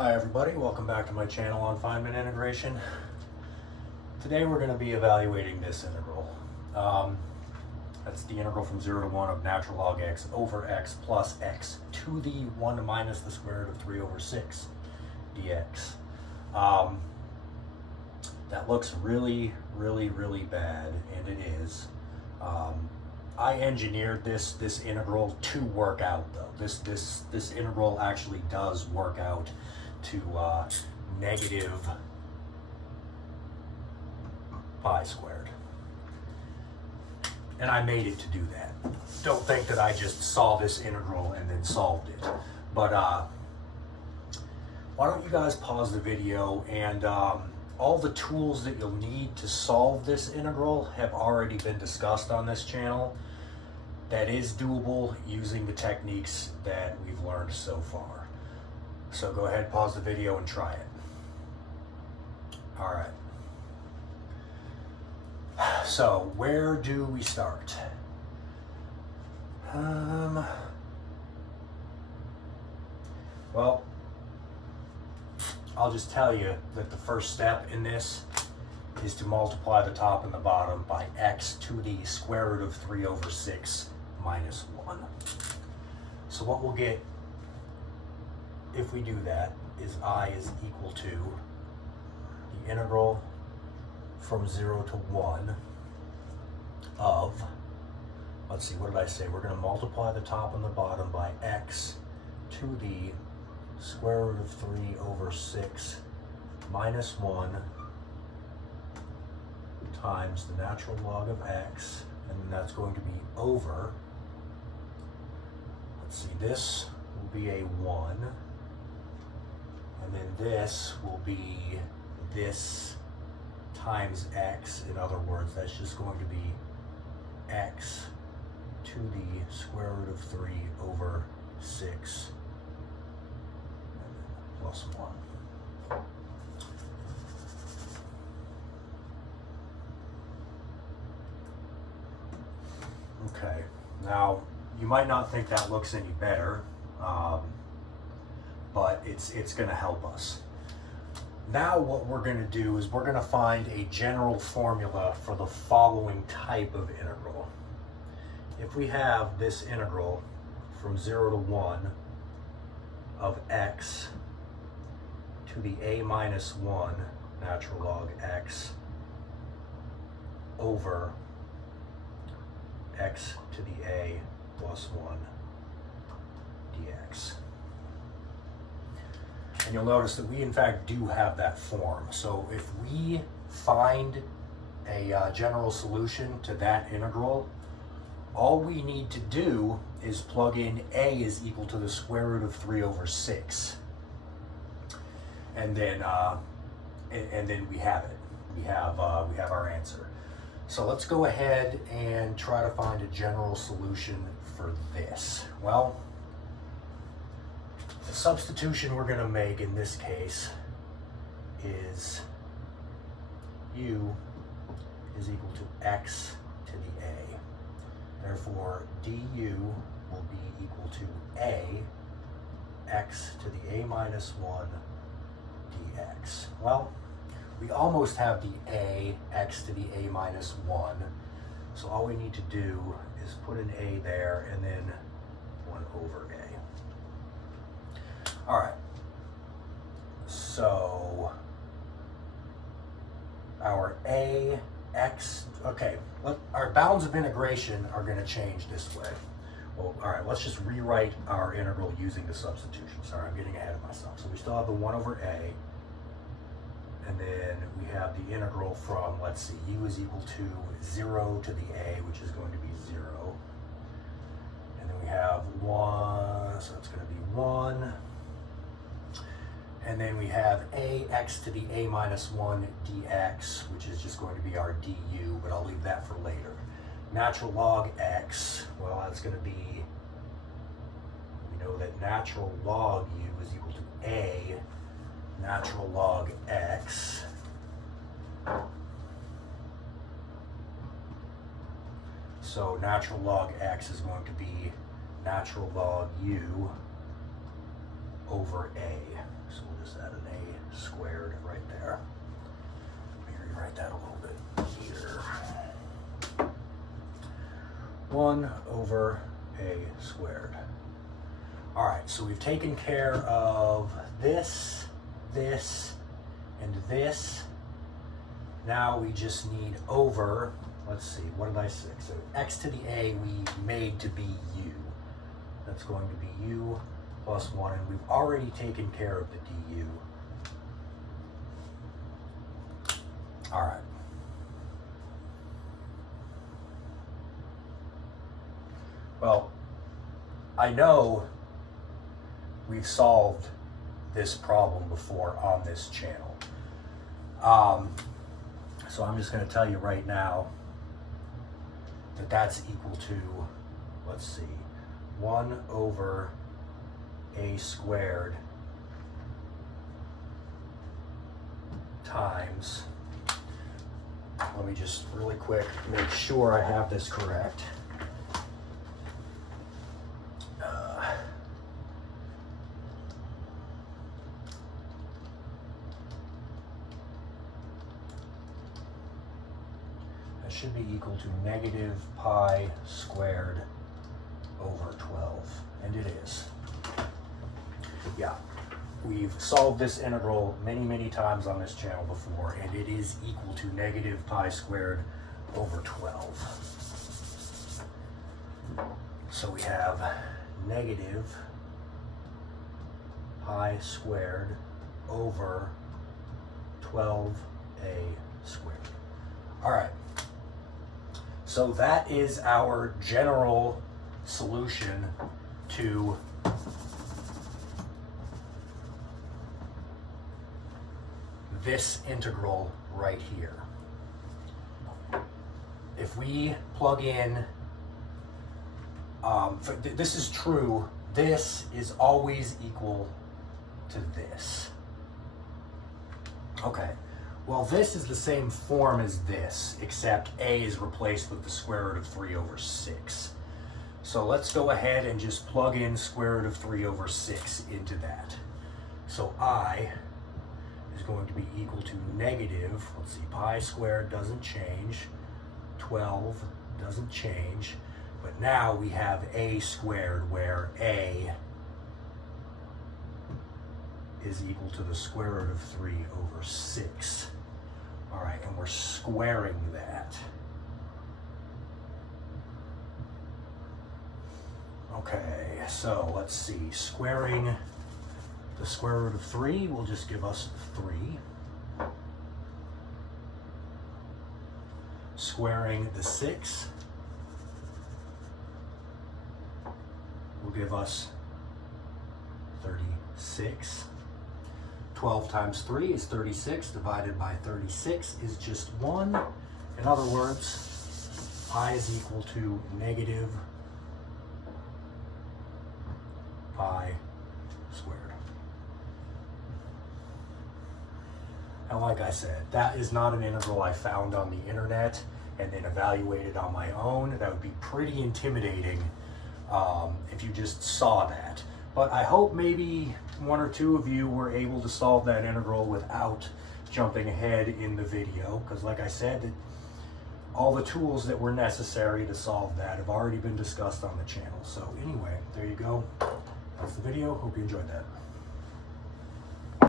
Hi everybody, welcome back to my channel on Feynman integration. Today we're going to be evaluating this integral. That's the integral from 0 to 1 of natural log x over x plus x to the 1 minus the square root of 3 over 6 dx. That looks really bad, and it is. I engineered this integral to work out though. This integral actually does work out to negative pi squared. And I made it to do that. Don't think that I just saw this integral and then solved it. But why don't you guys pause the video, and all the tools that you'll need to solve this integral have already been discussed on this channel. That is doable using the techniques that we've learned so far. So go ahead, pause the video and try it. All right. So where do we start? Well, I'll just tell you that the first step in this is to multiply the top and the bottom by x to the square root of 3 over 6 minus 1. So what we'll get if we do that is I is equal to the integral from 0 to 1 of, let's see, what did I say? We're going to multiply the top and the bottom by x to the square root of 3 over 6 minus 1 times the natural log of x, and then that's going to be over, let's see, this will be a 1, and then this will be this times x. In other words, that's just going to be x to the square root of 3 over 6 plus 1. Okay, now you might not think that looks any better, but it's going to help us. Now what we're going to do is we're going to find a general formula for the following type of integral. If we have this integral from 0 to 1 of x to the a minus 1 natural log x over x to the a plus 1 dx. And you'll notice that we in fact do have that form. So if we find a general solution to that integral, all we need to do is plug in a is equal to the square root of 3 over 6. And then we have it. We have our answer. So let's go ahead and try to find a general solution for this. Well, the substitution we're going to make in this case is u is equal to x to the a. Therefore, du will be equal to a x to the a minus 1 dx. Well, we almost have the a x to the a minus 1. So all we need to do is put an a there and then 1 over a. All right, so our ax, okay, our bounds of integration are going to change this way. Well, all right, let's just rewrite our integral using the substitution. Sorry, I'm getting ahead of myself. So we still have the 1 over a, and then we have the integral from, let's see, u is equal to 0 to the a, which is going to be 0. And then we have 1, so it's going to be 1. And then we have ax to the a minus 1 dx, which is just going to be our du, but I'll leave that for later. Natural log x, well, that's going to be, we know that natural log u is equal to a natural log x. So natural log x is going to be natural log u over a. So we'll just add an a squared right there. Let me rewrite that a little bit here. 1 over a squared. All right, so we've taken care of this, this, and this. Now we just need over, let's see, what did I say? So x to the a we made to be u. That's going to be u plus 1, and we've already taken care of the du. All right. Well, I know we've solved this problem before on this channel. So I'm just going to tell you right now that that's equal to, let's see, 1 over a squared times, let me just really quick make sure I have this correct. Should be equal to negative pi squared over 12, and it is. Yeah, we've solved this integral many times on this channel before, and it is equal to negative pi squared over 12. So we have negative pi squared over 12a squared. All right. So that is our general solution to this integral right here. If we plug in, this is true, this is always equal to this. Okay. Well, this is the same form as this, except a is replaced with the square root of 3 over 6. So let's go ahead and just plug in square root of 3 over 6 into that. So I is going to be equal to negative, let's see, pi squared doesn't change, 12 doesn't change, but now we have a squared where a is equal to the square root of 3 over 6. All right, and we're squaring that. Okay, so let's see. Squaring the square root of 3 will just give us 3. Squaring the 6 will give us 36. 12 times 3 is 36, divided by 36 is just 1. In other words, pi is equal to negative pi squared. And like I said, that is not an integral I found on the internet and then evaluated on my own. That would be pretty intimidating if you just saw that. But I hope maybe 1 or 2 of you were able to solve that integral without jumping ahead in the video, because like I said, all the tools that were necessary to solve that have already been discussed on the channel. So anyway, there you go. That's the video. Hope you enjoyed that.